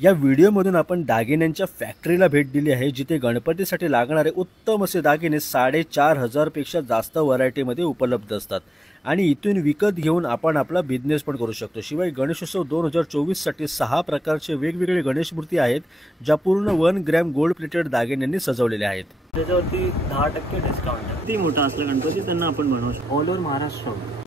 या व्हिडिओमधून आपण दागिन्यांच्या फॅक्टरीला भेट दिली आहे, जिथे गणपतीसाठी लागणारे उत्तम असे दागिने 4,500 पेक्षा जास्त व्हरायटीमध्ये उपलब्ध असतात आणि इथून विकत घेऊन आपण आपला बिझनेस पण करू शकतो। शिवाय गणेशोत्सव 2024 साठी 6 प्रकारचे वेगवेगळे गणेश मूर्ती आहेत, ज्या पूर्ण 1 ग्रॅम गोल्ड प्लेटेड दागिन्यांनी सजवलेल्या आहेत। त्याच्यावरती 10% डिस्काउंट आहे। किती मोठा असला गणपती त्यांना आपण बनवू शकतो ऑल ओव्हर महाराष्ट्र।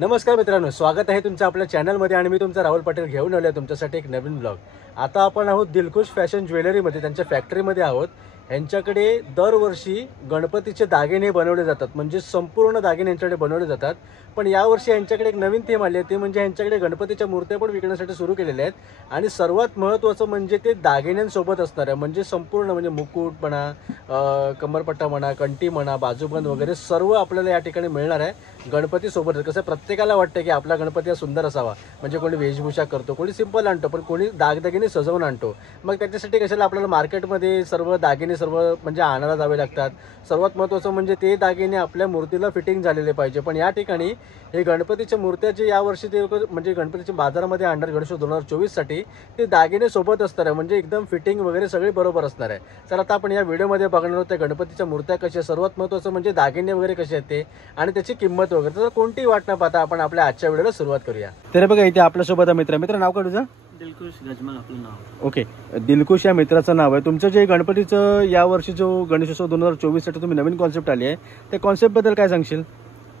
नमस्कार मित्रांनो, स्वागत आहे तुमचं आपल्या चॅनलमध्ये आणि मी तुमचा राहुल पटेल घेऊन आलो तुमच्यासाठी एक नवीन ब्लॉग। आता आपण आहोत दिलखुश फॅशन ज्वेलरीमध्ये, त्यांच्या फॅक्टरीमध्ये आहोत। यांच्याकडे दरवर्षी गणपतीचे दागिने बनवले जातात, म्हणजे संपूर्ण दागिने यांच्याकडे बनवले जातात। पण यावर्षी यांच्याकडे एक नवीन थीम आली आहे, ते म्हणजे यांच्याकडे गणपतीच्या मूर्त्या पण विकण्यासाठी सुरू केलेल्या आहेत। आणि सर्वात महत्त्वाचं म्हणजे ते दागिन्यांसोबत असणार आहे, म्हणजे संपूर्ण म्हणजे मुकुट म्हणा, कमरपट्टा म्हणा, कंठी म्हणा, बाजूबंद वगैरे सर्व आपल्याला या ठिकाणी मिळणार आहे गणपतीसोबत। कसं प्रत्येकाला वाटतं की आपला गणपती हा सुंदर असावा, म्हणजे कोणी वेशभूषा करतो, कोणी सिंपल आणतो, पण कोणी दागदागिने सजवून आणतो। मग त्याच्यासाठी कशाला आपल्याला मार्केटमध्ये सर्व दागिने सर्व म्हणजे आणायला जावे लागतात। सर्वात महत्त्वाचं म्हणजे ते दागिने आपल्या मूर्तीला फिटिंग झालेले पाहिजे। पण या ठिकाणी हे गणपतीच्या मूर्त्या जे यावर्षी ते म्हणजे गणपतीच्या बाजारामध्ये आणणार गणेशोत्सव 2024 साठी ते दागिने सोबत असणार आहे, म्हणजे एकदम फिटिंग वगैरे सगळी बरोबर असणार आहे। तर आता आपण या व्हिडिओमध्ये बघणार आहोत त्या गणपतीच्या मूर्त्या कशा, सर्वात महत्त्वाचं म्हणजे दागिने वगैरे कसे आहेत ते आणि त्याची किंमत वगैरे। तर कोणती वाट न पाहता आपण आपल्या आजच्या व्हिडिओला सुरुवात करूया। तर बघा इथे आपल्यासोबत मित्र नाव काय तुझं? दिलखुश गजमल आपलं नाव। ओके, दिलखुश या मित्राचं नाव आहे। तुमचं जे गणपतीचं यावर्षी जो गणेशोत्सव 2024 साठी तुम्ही नवीन कॉन्सेप्ट आली आहे, त्या कॉन्सेप्ट बद्दल काय सांगशील?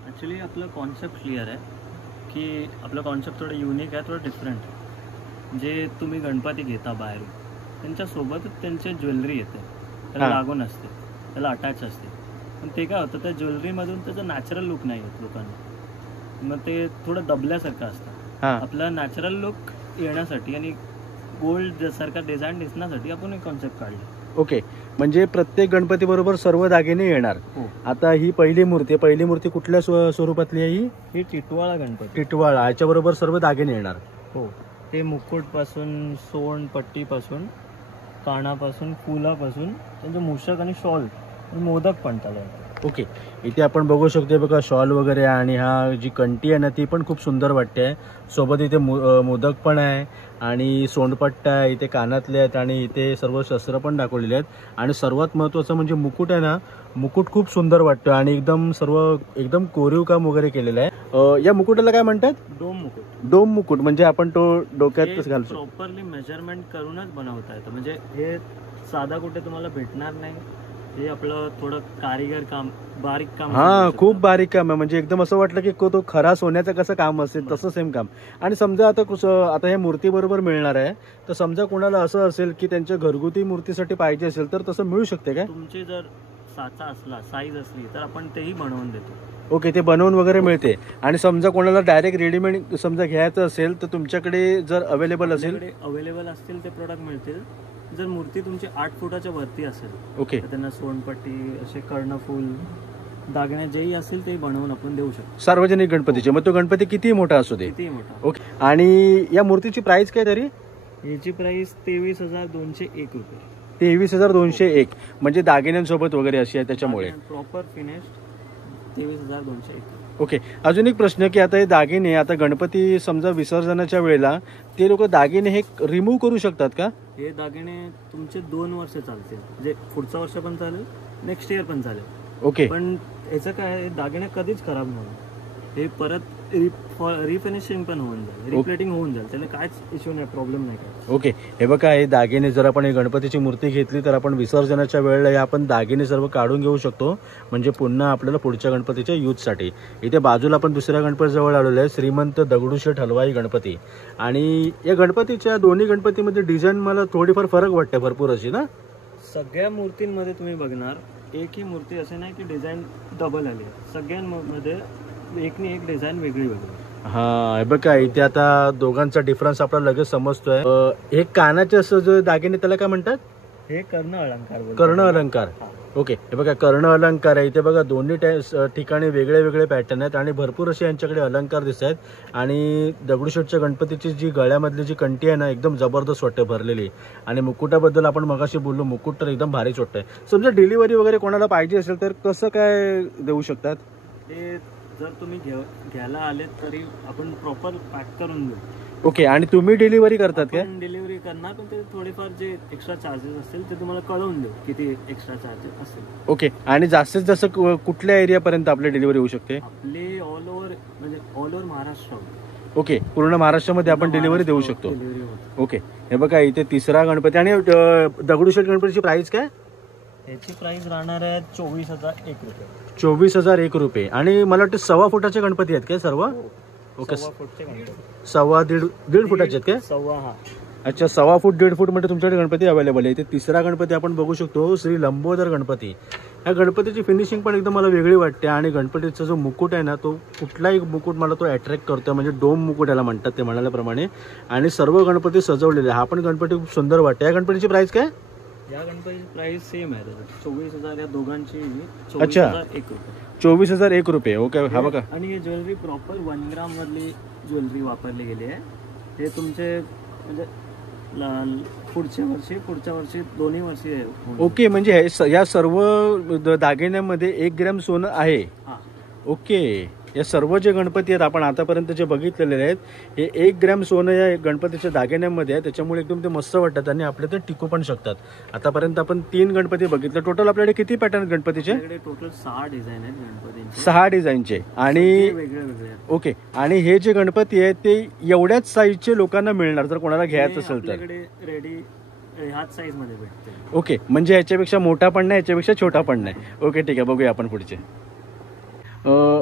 ॲक्च्युली आपलं कॉन्सेप्ट क्लिअर आहे की आपलं कॉन्सेप्ट थोडं युनिक आहे, थोडं डिफरंट। जे तुम्ही गणपती घेता बाहेरून, त्यांच्यासोबतच त्यांची ज्वेलरी येते, त्याला लागून असते, त्याला अटॅच असते। पण ते काय होतं, त्या ज्वेलरीमधून त्याचं नॅचरल लुक नाही येत लोकांना, मग ते थोडं दबल्यासारखं असतं। आपला नॅचरल लुक येण्यासाठी आणि गोल्ड सारखा डिझाईन दिसण्यासाठी आपण एक कॉन्सेप्ट काढला। ओके, म्हणजे प्रत्येक गणपती बरोबर सर्व दागिने येणार। आता ही पहिली मूर्ती कुठल्या स्वरूपातली आहे? ही टिटवाळा गणपती। टिटवाळा, याच्या बरोबर सर्व दागिने येणार। हो, ते मुकुट पासून, सोंड पट्टीपासून, कानापासून, फुलापासून, त्यांचं मूषक आणि शॉल, मोदक पण त्याला। ओके, इथे आपण बघू शकतो बघा शॉल वगैरे, आणि हा जी कंठी आहे ना ती पण खूप सुंदर वाटते। सोबत इथे मोदक पण आहे आणि सोंडपट्टा आहे, इथे कानातले आहेत आणि इथे सर्व शस्त्र पण दाखवलेले आहेत। आणि सर्वात महत्त्वाचं म्हणजे मुकुट आहे ना, मुकुट खूप सुंदर वाटतं आणि एकदम कोरीव काम वगैरे केलेलं आहे। या मुकुटाला काय म्हणतात? डोम मुकुट। डोम मुकुट म्हणजे आपण तो डोक्यातच घालतो। प्रॉपरली मेजरमेंट करूनच बनवता येतं, म्हणजे हे साधा कुठे तुम्हाला भेटणार नाही। हे आपलं थोडं कारिगर काम, बारीक काम। खूप बारीक काम आहे, म्हणजे एकदम असं वाटलं की तो खरा सोन्याचं कसं काम असेल तसं सेम काम। आणि समजा आता हे मूर्ती बरोबर मिळणार आहे, तर समजा कोणाला असं असेल की त्यांच्या घरगुती मूर्तीसाठी पाहिजे असेल तर तसं मिळू शकते काय? तुमची जर साचा असला, साईज असली तर आपण तेही बनवून देतो। ओके, ते बनवून वगैरे मिळते। आणि समजा कोणाला डायरेक्ट रेडीमेड समजा घ्यायचं असेल तर तुमच्याकडे जर अवेलेबल असतील ते प्रोडक्ट मिळतील। जर मूर्ती तुमची 8 फुटाच्या वरती असेल, ओके, तर त्यांना सोनपट्टी, असे कर्णफूल, दागिने जेही असेल ते बनवून आपण देऊ शकतो सार्वजनिक गणपतीचे। मग तो गणपती किती मोठा असू दे, किती मोठा। ओके, आणि या मूर्तीची प्राइस काय तरी? याची प्राइस 23,201 रुपये। 23,201, म्हणजे दागिन्यांसोबत वगैरे अशी आहे त्याच्यामुळे प्रॉपर फिनिश्ड 23,201। ओके, अजून एक प्रश्न की आता हे दागिने, आता गणपती समजा विसर्जनाच्या वेळेला ते लोक दागिने हे रिमूव्ह करू शकतात का? हे दागिने तुमचे 2 वर्ष चालतील, म्हणजे पुढचं वर्ष पण चालेल, नेक्स्ट इयर पण चालेल। ओके, पण याचं काय, दागिने कधीच खराब नाही, हे परत रिफिनिशिंग पण होऊन जाईल, रिप्लेटिंग होऊन जाईल, त्याला काहीच इश्यू नाही, प्रॉब्लेम नाही काय। ओके, हे बघा हे दागिने जर आपण गणपतीची मूर्ती घेतली तर आपण विसर्जनाच्या वेळेला आपण दागिने सर्व काढून घेऊ शकतो, म्हणजे पुन्हा आपल्याला पुढच्या गणपतीच्या यूजसाठी। इथे बाजूला आपण दुसऱ्या गणपती जवळ आलेलो आहे, श्रीमंत दगडूशेठ हलवाई गणपती। आणि या गणपतीच्या दोन्ही गणपतीमध्ये डिझाईन मला थोडीफार फरक वाटते, भरपूर अशी ना। सगळ्या मूर्तींमध्ये तुम्ही बघणार एकही मूर्ती असे नाही की डिझाईन डबल आली, सगळ्यांमध्ये एकनी एक डिझाईन वेगळी वेगळी। हे बघा इथे आता दोघांचा डिफरन्स आपल्याला लगेच समजतोय। हे कानाचे असं जो दागिने त्याला काय म्हणतात? हे कर्ण अलंकार। कर्ण अलंकार, ओके, हे बघा कर्ण अलंकार आहे। इथे बघा दोन्ही ठिकाणी वेगळे वेगळे पॅटर्न आहेत आणि भरपूर असे यांच्याकडे अलंकार दिसत आहेत। आणि दगडूशेठच्या गणपतीची जी गळ्यामधली जी कंठी आहे ना, एकदम जबरदस्त वाटते भरलेली। आणि मुकुटाबद्दल आपण मगाशी बोललो, मुकुट तर एकदम भारीच वाटतंय। समजा डिलिव्हरी वगैरे कोणाला पाहिजे असेल तर कसं काय देऊ शकतात? हे जर तुम्ही घ्यायला आले तरी आपण प्रॉपर पॅक करून देऊ, ओके, आणि तुम्ही डिलिव्हरी करतात काय? डिलिव्हरी करणार, पण ते थोडेफार जे एक्स्ट्रा चार्जेस असतील ते तुम्हाला कळवून देऊ किती एक्स्ट्रा चार्जेस असेल. ओके, आणि जास्तीत जास्त कुठल्या एरियापर्यंत आपली डिलिव्हरी होऊ शकते? आपले ऑल ओव्हर महाराष्ट्र. ओके, पूर्ण महाराष्ट्रामध्ये आपण डिलिव्हरी देऊ शकतो. ओके, हे बघा इथे तिसरा गणपती. आणि दगडूशेठ गणपतीची प्राइस काय? याची प्राइस राहणार आहे 24,001 रुपये. 24,001 रुपये. आणि मला वाटतं 1.25 फुटाचे गणपती आहेत काय सर्व? ओके, 1.25 फुटचे गणपती. 1.5 फुटाचे आहेत काय? 1.25. अच्छा, 1.25 फूट 1.5 फूट म्हणजे तुमच्याकडे गणपती अवेलेबल आहे. इथे तिसरा गणपती आपण बघू शकतो, श्री लंबोदर गणपती. ह्या गणपतीची फिनिशिंग पण एकदम मला वेगळी वाटते. आणि गणपतीचा जो मुकुट आहे ना, तो कुठलाही मुकुट मला तो अट्रॅक्ट करतो, म्हणजे डोम मुकुट याला म्हणतात ते म्हणाल्याप्रमाणे. आणि सर्व गणपती सजवलेले. हा पण गणपती खूप सुंदर वाटते. या गणपतीची प्राइस काय? या गणपतीची प्राइस सेम आहे, 24,000 या दोघांची. अच्छा, 24,001 रुपये. 24,001 रुपये. ओके, हा बघा. आणि ही ज्वेलरी प्रॉपर 1 ग्राम मधली ज्वेलरी वापरली गेली आहे. हे तुमचे म्हणजे पुढच्या वर्षी दोन्ही वर्षी आहे. ओके, म्हणजे या सर्व दागिन्यांमध्ये 1 ग्रॅम सोनं आहे. ओके, या सर्व जे गणपती आहेत आपण आतापर्यंत जे बघितलेले आहेत, हे 1 ग्रॅम सोनं या गणपतीच्या दागिन्यांमध्ये आहे. त्याच्यामुळे एकदम ते मस्त वाटतात आणि आपले ते टिकू पण शकतात. आतापर्यंत आपण 3 गणपती बघितले. टोटल आपल्याकडे किती पॅटर्न गणपतीचे? टोटल 6 डिझाईन आहेत गणपतींचे. 6 डिझाईनचे. आणि वेगळे. ओके, आणि हे जे गणपती आहेत ते एवढ्याच साईजचे लोकांना मिळणार जर कोणाला घ्यायचं असेल तर? रेडी ह्याच साईज मध्ये भेटते. ओके, म्हणजे याच्यापेक्षा मोठा पण नाही, याच्यापेक्षा छोटा पण नाही. ओके, ठीक आहे, बघूया आपण पुढचे.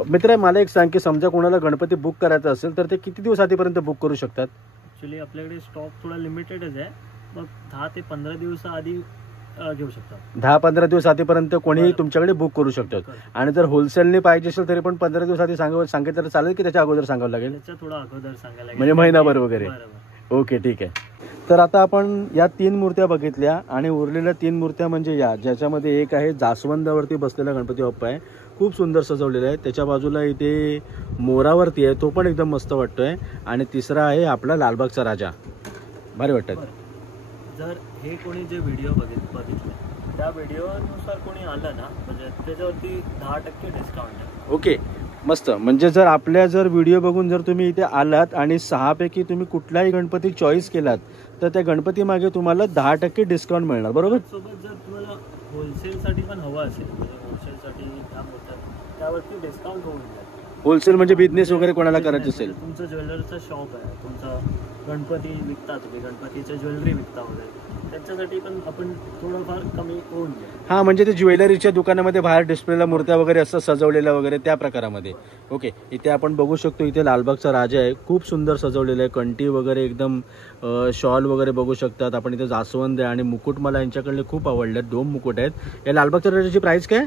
मित्र, मला एक सांग की समजा कोणाला गणपती बुक करायचा असेल तर ते किती दिवस आधीपर्यंत बुक करू शकतात? ऍक्च्युली आपल्याकडे स्टॉक थोडा लिमिटेडच आहे. मग 10 ते 15 दिवस आधी घेऊ शकतात. 10-15 दिवस आधीपर्यंत कोणीही तुमच्याकडे बुक करू शकतात. आणि जर होलसेलने पाहिजे असेल तरी पण 15 दिवस आधी सांगितलं तर चालेल की त्याच्या अगोदर सांगावं लागेल? त्याच्या थोडा अगोदर सांगायला म्हणजे महिनाभर वगैरे? ओके, ठीक आहे. तर आता आपण या 3 मूर्त्या बघितल्या आणि उरलेल्या 3 मूर्त्या म्हणजे या, ज्याच्यामध्ये एक आहे जास्वंदावरती बसलेला गणपती बाप्पा आहे, खूप सुंदर सजवलेला आहे. त्याच्या बाजूला इथे मोरावरती आहे, तो पण एकदम मस्त वाटतोय. आणि तिसरा आहे आपला लालबागचा राजा, भारी वाटतात. जर हे कोणी जे व्हिडिओ बघितले त्या व्हिडिओनुसार कोणी आलं ना, म्हणजे त्याच्यावरती 10% डिस्काउंट आहे. ओके, मस्त. म्हणजे जर व्हिडिओ बघून जर तुम्ही इथे आलात आणि 6 पैकी तुम्ही कुठलाही गणपती चॉईस केलात तर त्या गणपती मागे तुम्हाला 10% डिस्काउंट मिळणार, बरोबर? सोबत जर तुम्हाला होलसेलसाठी पण हवं असेल, म्हणजे होलसेलसाठी त्यावरती डिस्काउंट होऊन जाईल. होलसेल म्हणजे बिझनेस वगैरे कोणाला करायचं असेल, तुमचं ज्वेलरचं शॉप आहे, तुमचा गणपती विकता, तुम्ही गणपतीच्या ज्वेलरी विकता वगैरे, त्याच्यासाठी पण आपण थोडंफार कमी होऊन जाईल. हां, म्हणजे ते ज्वेलरीच्या दुकानामध्ये बाहेर डिस्प्लेला मूर्त्या वगैरे असं सजवलेल्या वगैरे त्या प्रकारामध्ये. ओके, इथे आपण बघू शकतो, इथे लालबागचा राजा आहे, खूप सुंदर सजवलेलं आहे. कंठी वगैरे एकदम शॉल वगैरे बघू शकतात आपण. इथे जास्वंद आहे आणि मुकुट मला यांच्याकडले खूप आवडले, 2 मुकुट आहेत. या लालबागच्या राजाची प्राइस काय?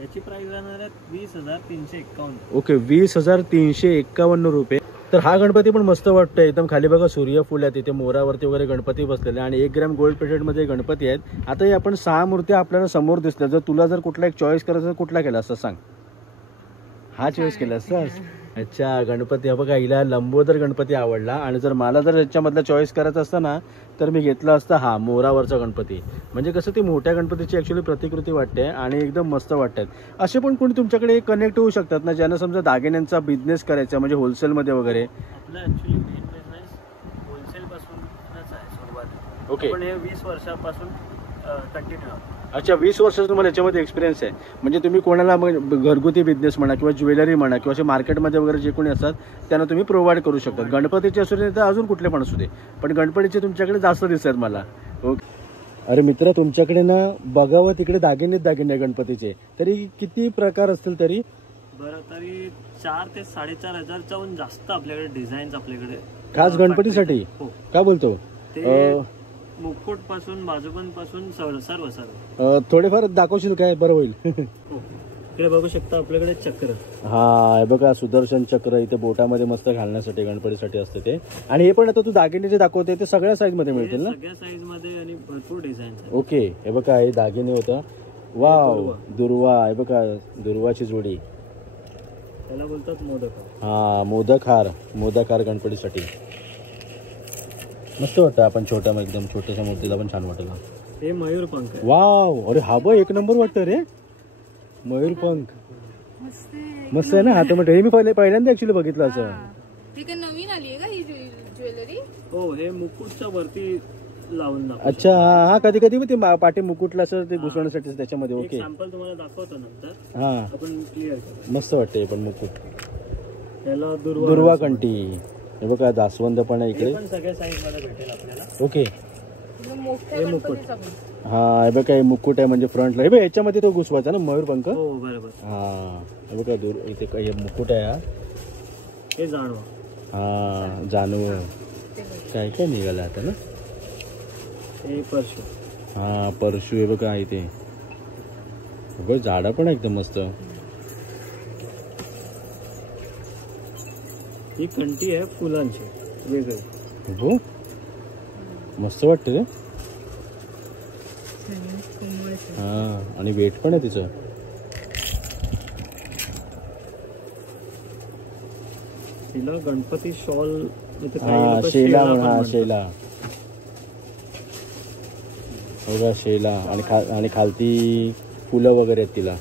याची प्राइस राहणार आहे 20,351. ओके, 20,351 रुपये. तर हा गणपती पण मस्त वाटतोय एकदम. खाली बघा सूर्यफूल आहे, तिथे मोरावरती वगैरे गणपती बसलेले आणि 1 ग्रॅम गोल्ड प्लेटेडमध्ये गणपती आहेत. आता हे आपण 6 मूर्त्या आपल्याला समोर दिसल्या. जर तुला जर कुठला एक चॉईस करायचा तर कुठला केला असता सांग? हा चॉईस केला असतास? अच्छा, गणपती हा बघा, हिला लंबोदर गणपती आवडला. आणि जर मला जर याच्यामधला चॉईस करायचा असता ना तर मी घेतला असता हा मोरावरचा गणपती. म्हणजे कसं ती मोठ्या गणपतीची ॲक्च्युली प्रतिकृती वाटते आणि एकदम मस्त वाटतात. असे पण कोणी तुमच्याकडे कनेक्ट होऊ शकतात ना, ज्यांना समजा दागिन्यांचा बिझनेस करायचा म्हणजे होलसेलमध्ये वगैरे? आपला ॲक्च्युली मेन बिझनेस होलसेलपासूनच आहे सुरुवात. ओके, पण हे 20 वर्षापासून कंटिन्यू आहे. अच्छा, 20 वर्षाचा तुम्हाला याच्यामध्ये एक्सपिरियन्स आहे. म्हणजे तुम्ही कोणाला घरगुती बिझनेस म्हणा किंवा ज्वेलरी म्हणा किंवा असे मार्केटमध्ये वगैरे जे कोणी असतात त्यांना तुम्ही प्रोव्हाइड करू शकता. गणपतीचे असू दे तर अजून कुठले पण असू दे, पण गणपतीचे तुमच्याकडे जास्त दिसतात मला. ओके. अरे मित्र, तुमच्याकडे ना बघावं तिकडे दागिने गणपतीचे तरी किती प्रकार असतील तरी? बरं, तरी 4 ते 4,500 जास्त आपल्याकडे डिझाईन्स आपल्याकडे खास गणपतीसाठी. हो. काय बोलतो? मुकुट पासून बाजूबंद पासून सर्व थोडेफार दाखवशील काय? बरं होईल. इकडे बघू शकता आपल्याकडे चक्र. हा, हे बघा सुदर्शन चक्र इथे बोटामध्ये मस्त घालण्यासाठी गणपतीसाठी असते ते. आणि हे पण आता तू दागिने जे दाखवते ते सगळ्या साईज मध्ये मिळतील ना? सगळ्या साईज मध्ये आणि भरपूर डिझाईन. ओके, हे बघा हे दागिने होता. वाव, दुर्वा. हे बघा दुर्वाची जोडी, त्याला बोलतात मोदक. हा, मोदकहार गणपतीसाठी मस्त वाटतं. आपण एकदम छोट्याशा मूर्तीला पण छान वाटलं. हे मयूरपंख आहे. वाव, अरे हा बघ 1 नंबर वाटतं रे. मयूरपंख मस्त आहे ना. हा तर हे मी पहिल्यांदा ऍक्च्युली बघितलं असं. नवीन आली आहे का ही ज्वेलरी? हो, हे मुकुटच्या वरती लावून दाखवू अच्छा हा हा, कधी कधी ते पाठी मुकुटला असं ते घुसवण्यासाठी त्याच्यामध्ये. शकतो. ओके एक सॅम्पल तुम्हाला दाखवतो नंतर, हा, आपण क्लिअर करू. मस्त वाटते पण मुकुट. याला दुर्वा कंठी. हे बघा जास्वंद पण आहे हे इकडे. पण सगळ्या साईज मध्ये भेटेल आपल्याला. ओके हे मुकुट. हा, हे बघा हे मुकुट आहे म्हणजे फ्रंटला. हे बघ याच्यामध्ये तो घुसवायचा ना मयूरपंख. हो बरोबर. हा, हे बघा दूर इथे हे मुकुट आहे. हा हे जाणवा. हा, जानू काय काय निघालं आता ना. हे परशु. हा परशु. हे बघा इथे बघ झाडं पण आहे एकदम मस्त. ही कंठी आहे फुलांची वेगळी. हो मस्त वाटते रे. हा, आणि वेट पण आहे तिचं. तिला गणपती शॉल. हा शेला म्हण. हा शेला बघा शेला. आणि खालती फुलं वगैरे आहेत तिला.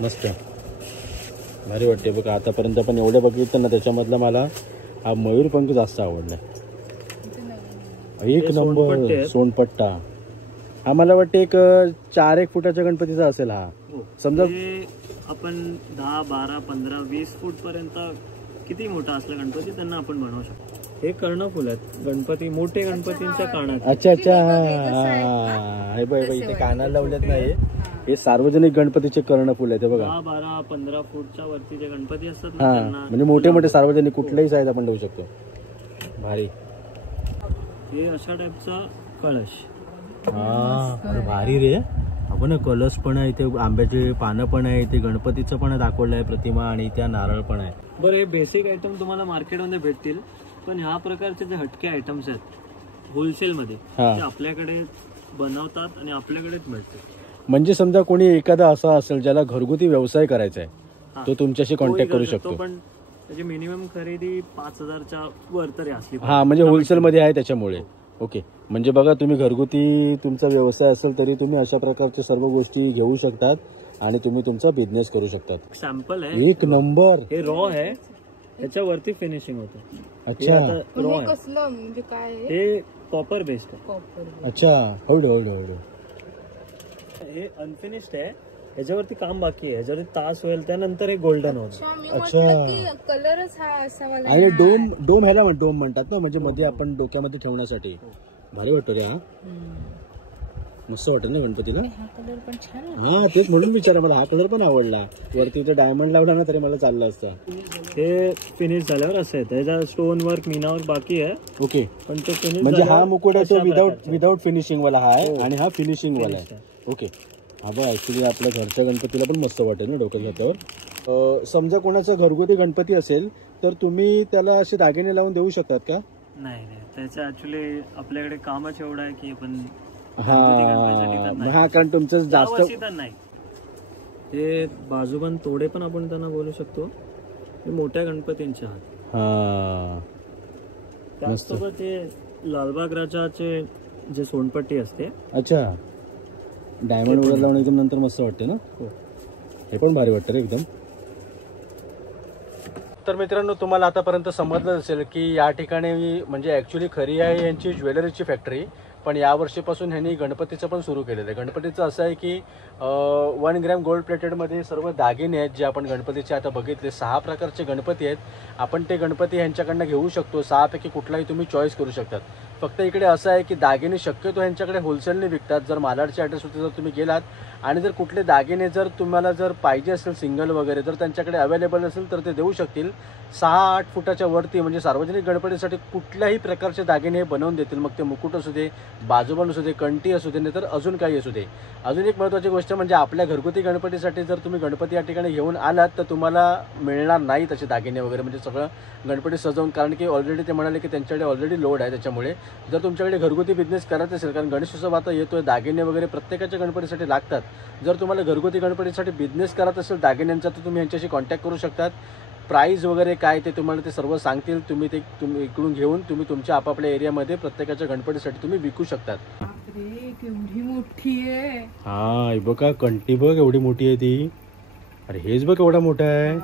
मस्त भारी वाटते बघा. आतापर्यंत पण एवढे बघितलं ना त्याच्यामधला मला हा मयूरपंख जास्त आवडला. एक नंबर सोनपट्टा. हा मला वाटते एक 4-1 फुटाच्या गणपतीचा असेल हा. समजा आपण 10, 12, 15, 20 फूट पर्यंत किती मोठा असला गणपती त्यांना आपण बनवू शकतो. हे कर्णफुल आहेत गणपती, मोठे गणपतींच्या कानात. अच्छा अच्छा हा, हे बघ इथे कानाला लावलेत नाही. हे सार्वजनिक गणपतीचे कर्णफुल आहेत. हे बघा 10, 12, 15 फूटच्या वरती जे गणपती असतात ना, हा त्यांना म्हणजे मोठे मोठे सार्वजनिक कुठल्याही साईज आपण लावू शकतो. भारी. हे अशा टाईपचा कळश. हा अरे भारी रे. आपण कलश पण आहे इथे, आंब्याचे पानं पण आहे इथे, गणपतीचं पण दाखवलं आहे प्रतिमा, आणि त्या नारळ पण आहे. बरं, हे बेसिक आयटम तुम्हाला मार्केटमध्ये भेटतील, पण ह्या प्रकारचे जे हटके आयटम्स आहेत होलसेलमध्ये ते आपल्याकडे बनवतात आणि आपल्याकडेच मिळतात. म्हणजे समजा कोणी एखादा असा असेल ज्याला घरगुती व्यवसाय करायचा आहे तो तुमच्याशी कॉन्टॅक्ट करू शकतो. पण त्याची मिनिमम खरेदी 5,000च्या वर तरी असली. हा म्हणजे होलसेलमध्ये आहे त्याच्यामुळे. ओके, म्हणजे बघा तुम्ही घरगुती तुमचा व्यवसाय असेल तरी तुम्ही अशा प्रकारच्या सर्व गोष्टी घेऊ शकतात आणि तुम्ही तुमचा बिझनेस करू शकतात. सॅम्पल आहे एक नंबर. हे रॉ आहे, त्याच्यावरती फिनिशिंग होतं. अच्छा रॉ आहे. म्हणजे काय हे कॉपर बेस्ड. अच्छा होल्ड होल्ड होल्ड. हे अनफिनिश्ड आहे, याच्यावरती काम बाकी आहे. याच्यावरती तास होईल त्यानंतर हे गोल्डन होतं. अच्छा कलरच हा असावा. आणि डोम डोम ह्याला डोम म्हणतात ना, म्हणजे मध्ये आपण डोक्यामध्ये ठेवण्यासाठी. भारी वाटतो रे. हा मस्त वाटेल ना गणपतीला. हा कलर पण छान आहे. हा तेच म्हणून विचारा, मला हा कलर पण आवडला. वरती तो डायमंड लावला ना तरी मला चाललं असतं. हे फिनिश झाल्यावर असं येतं. याचा स्टोन वर्क मीना वर्क बाकी आहे. ओके, पण तो फिनिश म्हणजे हा मुकुट आहे तो विदाउट फिनिशिंग वाला हा आहे आणि हा फिनिशिंग वाला आहे. ओके. हा बघ ऍक्च्युली आपल्या घरच्या गणपतीला पण मस्त वाटेल ना डोक्यात घातल्यावर. समजा कोणाचा घरगुती गणपती असेल तर तुम्ही त्याला असे दागिने लावून देऊ शकतात का? नाही नाही, त्याचं ऍक्च्युली आपल्याकडे कामच एवढं आहे की आपण हा कारण तुमचं जास्त नाही. हे बाजूबंद तोडे पण आपण त्यांना बोलू शकतो. हे मोठ्या गणपतींचे आहात. हा त्याचसोबत हे लालबाग राजाचे जे सोनपट्टी असते. अच्छा, डायमंड वगैरे लावून एकदम नंतर मस्त वाटते ना. हो, हे पण भारी वाटतं रे एकदम. तर मित्रांनो, तुम्हाला आतापर्यंत समजलं असेल की या ठिकाणी म्हणजे ॲक्च्युली खरी आहे यांची ज्वेलरीची फॅक्टरी, पण यावर्षीपासून ह्यांनी गणपतीचं पण सुरू केलेलं आहे. गणपतीचं असं आहे की 1 ग्रॅम गोल्ड प्लेटेडमध्ये सर्व दागिने आहेत जे आपण गणपतीचे आता बघितले. 6 प्रकारचे गणपती आहेत. आपण ते गणपती ह्यांच्याकडनं घेऊ शकतो. 6पैकी कुठलाही तुम्ही चॉईस करू शकतात. फक्त इकडे असं आहे की दागिने शक्यतो ह्यांच्याकडे होलसेलने विकतात. जर मालाडच्या ॲड्रेसवरती जर तुम्ही गेलात आणि जर कुठले दागिने जर तुम्हाला जर पाहिजे असेल सिंगल वगैरे जर त्यांच्याकडे अवेलेबल असेल तर ते देऊ शकतील. 6-8 फुटाच्या वरती म्हणजे सार्वजनिक गणपतीसाठी कुठल्याही प्रकारचे दागिने हे बनवून देतील. मग ते मुकुट असू दे, बाजूबंद असू दे, कंठी असू दे, नाही तर अजून काही असू दे. अजून एक महत्त्वाची गोष्ट म्हणजे आपल्या घरगुती गणपतीसाठी जर तुम्ही गणपती या ठिकाणी घेऊन आलात तर तुम्हाला मिळणार नाही तसे दागिने वगैरे, म्हणजे सगळं गणपती सजवून. कारण की ऑलरेडी ते म्हणाले की त्यांच्याकडे ऑलरेडी लोड आहे. त्याच्यामुळे जर तुमच्याकडे घरगुती बिझनेस करायचा असेल, कारण गणेशोत्सव आता येतोय, दागिने वगैरे प्रत्येकाच्या गणपतीसाठी लागतात. जर तुम्हाला घरगुती गणपतीसाठी बिझनेस करायचा असेल दागिन्यांचा तर तुम्ही यांच्याशी कॉन्टॅक्ट करू शकतात. प्राईस वगैरे काय ते तुम्हाला ते सर्व सांगतील. तुम्ही इकडून घेऊन तुम्ही तुमच्या आपापल्या एरियामध्ये प्रत्येकाच्या गणपतीसाठी तुम्ही विकू शकतात. केवढी मोठी आहे. हा हे बघा कंठी बघ एवढी मोठी आहे ती. अरे हेच बघ एवढा मोठा आहे.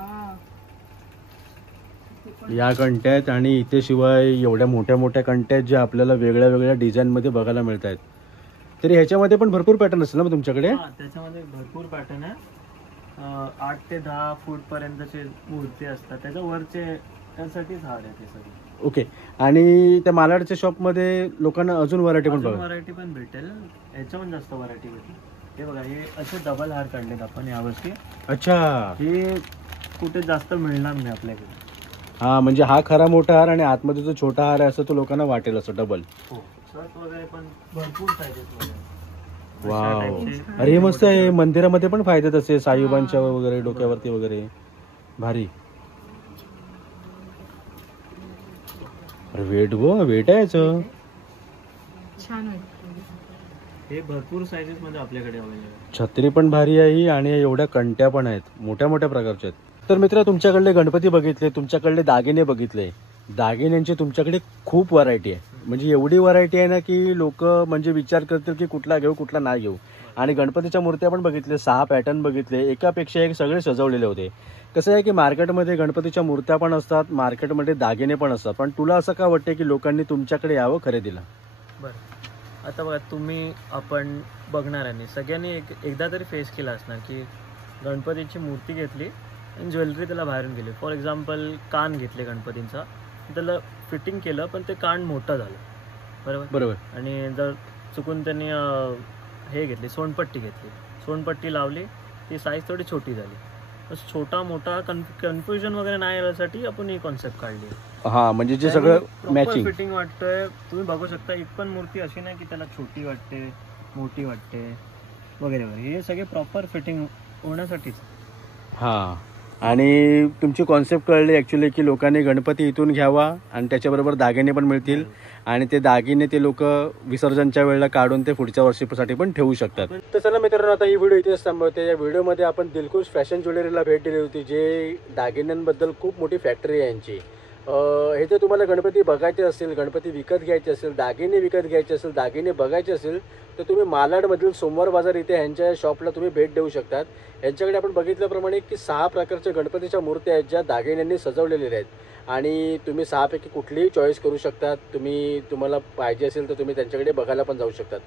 या कंट्या आहेत आणि इथे शिवाय एवढ्या मोठ्या मोठ्या कंट्या आहेत ज्या आपल्याला वेगळ्या वेगळ्या डिझाईनमध्ये बघायला मिळत आहेत. तरी ह्याच्यामध्ये पण भरपूर पॅटर्न असेल ना मग तुमच्याकडे? हा, त्याच्यामध्ये भरपूर पॅटर्न आहे. 8 ते 10 फूट पर्यंतचे मूर्ती असतात. त्याच्या वरचे त्यासाठीच हार आहे ते सगळे. ओके. आणि त्या मालाडच्या शॉपमध्ये लोकांना अजून व्हरायटी पण बघा. व्हरायटी पण भेटेल. याच्याहून जास्त व्हरायटी भेटेल. हे बघा, हे असे डबल हार काढलेत आपण यावर्षी. अच्छा. हे कुठे जास्त मिळणार नाही आपल्याकडे. हा, म्हणजे हा खरा मोठा हार आणि आतमध्ये जो छोटा हार आहे असं तो लोकांना वाटेल असं डबल. हो, शर्ट वगैरे पण भरपूर साईजेस वगैरे. वाव. अरे हे मस्त आहे. मंदिरामध्ये पण फायदेत असे साईबाबांच्या वगैरे डोक्यावरती वगैरे. भारी. अरे वेट वेट आहे याचं. छान वाटतं. हे भरपूर साईजेस मध्ये आपल्याकडे अवेलेबल. छत्री पण भारी आहे आणि एवढ्या कंट्या पण आहेत, मोठ्या मोठ्या प्रकारच्या आहेत. तर मित्र, तुमच्याकडले गणपती बघितले, तुमच्याकडले दागिने बघितले. दागिन्यांची तुमच्याकडे खूप व्हरायटी आहे. म्हणजे एवढी व्हरायटी आहे ना की लोक म्हणजे विचार करतील की कुठला घेऊ कुठला नाही घेऊ. आणि गणपतीच्या मूर्त्या पण बघितले, 6 पॅटर्न बघितले, एकापेक्षा एक सगळे सजवलेले होते. कसं आहे की मार्केटमध्ये गणपतीच्या मूर्त्या पण असतात, मार्केटमध्ये दागिने पण असतात. पण तुला असं का वाटते की लोकांनी तुमच्याकडे यावं खरेदीला? बरं, आता बघा, तुम्ही आपण बघणाऱ्यांनी सगळ्यांनी एकदा तरी फेस केला असणार की गणपतीची मूर्ती घेतली आणि ज्वेलरी त्याला बाहेरून गेली. फॉर एक्झाम्पल, कान घेतले गणपतींचा, त्याला फिटिंग केलं पण ते कान मोठं झालं. बरोबर. आणि जर चुकून त्यांनी हे घेतली, सोनपट्टी घेतली, सोनपट्टी लावली, ती साईज थोडी छोटी झाली. बस छोटा मोठा कन्फ्युजन वगैरे नाही यासाठी आपण ही कॉन्सेप्ट काढली. हा, म्हणजे जे सगळं मॅचिंग फिटिंग वाटतंय. तुम्ही बघू शकता, एक पण मूर्ती अशी नाही की त्याला छोटी वाटते, मोठी वाटते वगैरे वगैरे. हे सगळे प्रॉपर फिटिंग होण्यासाठीच. हा, आणि तुमची कॉन्सेप्ट कळली ऍक्च्युली की लोकांनी गणपती इथून घ्यावा आणि त्याच्याबरोबर दागिने पण मिळतील. आणि ते दागिने ते लोक विसर्जनच्या वेळेला काढून ते पुढच्या वर्षीसाठी पण ठेवू शकतात. तर चला मित्रांनो, आता ही व्हिडिओ इथेच थांबवते. या व्हिडिओमध्ये आपण दिलखुश फॅशन ज्वेलरीला भेट दिली होती, जे दागिन्यांबद्दल खूप मोठी फॅक्टरी आहे यांची. हे जर तुम्हाला गणपती बघायचे असेल, गणपती विकत घ्यायचे असेल, दागिने विकत घ्यायचे असेल, दागिने बघायचे असेल, तर तुम्ही मालाडमधील सोमवार बाजार इथे ह्यांच्या शॉपला तुम्ही भेट देऊ शकतात. यांच्याकडे आपण बघितल्याप्रमाणे की 6 प्रकारच्या गणपतीच्या मूर्त्या आहेत ज्या दागिन्यांनी सजवलेल्या आहेत. आणि तुम्ही 6 पैकी कुठलीही चॉईस करू शकतात. तुम्हाला पाहिजे असेल तर तुम्ही त्यांच्याकडे बघायला पण जाऊ शकतात.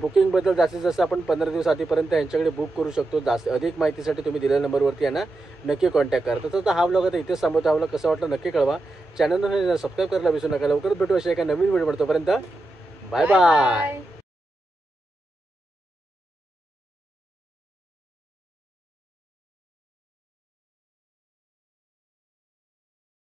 बुकिंगबद्दल जास्तीत जास्त आपण 15 दिवस आधीपर्यंत यांच्याकडे बुक करू शकतो. अधिक माहितीसाठी तुम्ही दिलेल्या नंबरवरती यांना नक्की कॉन्टॅक्ट करा. तर हा व्लॉग आता इथेच थांबवतो. हा व्लॉग कसा वाटला नक्की कळवा. चॅनलला सबस्क्राईब करायला विसरू नका. लवकरच भेटू अशा एका नवीन व्हिडिओ. तोपर्यंत बाय बाय.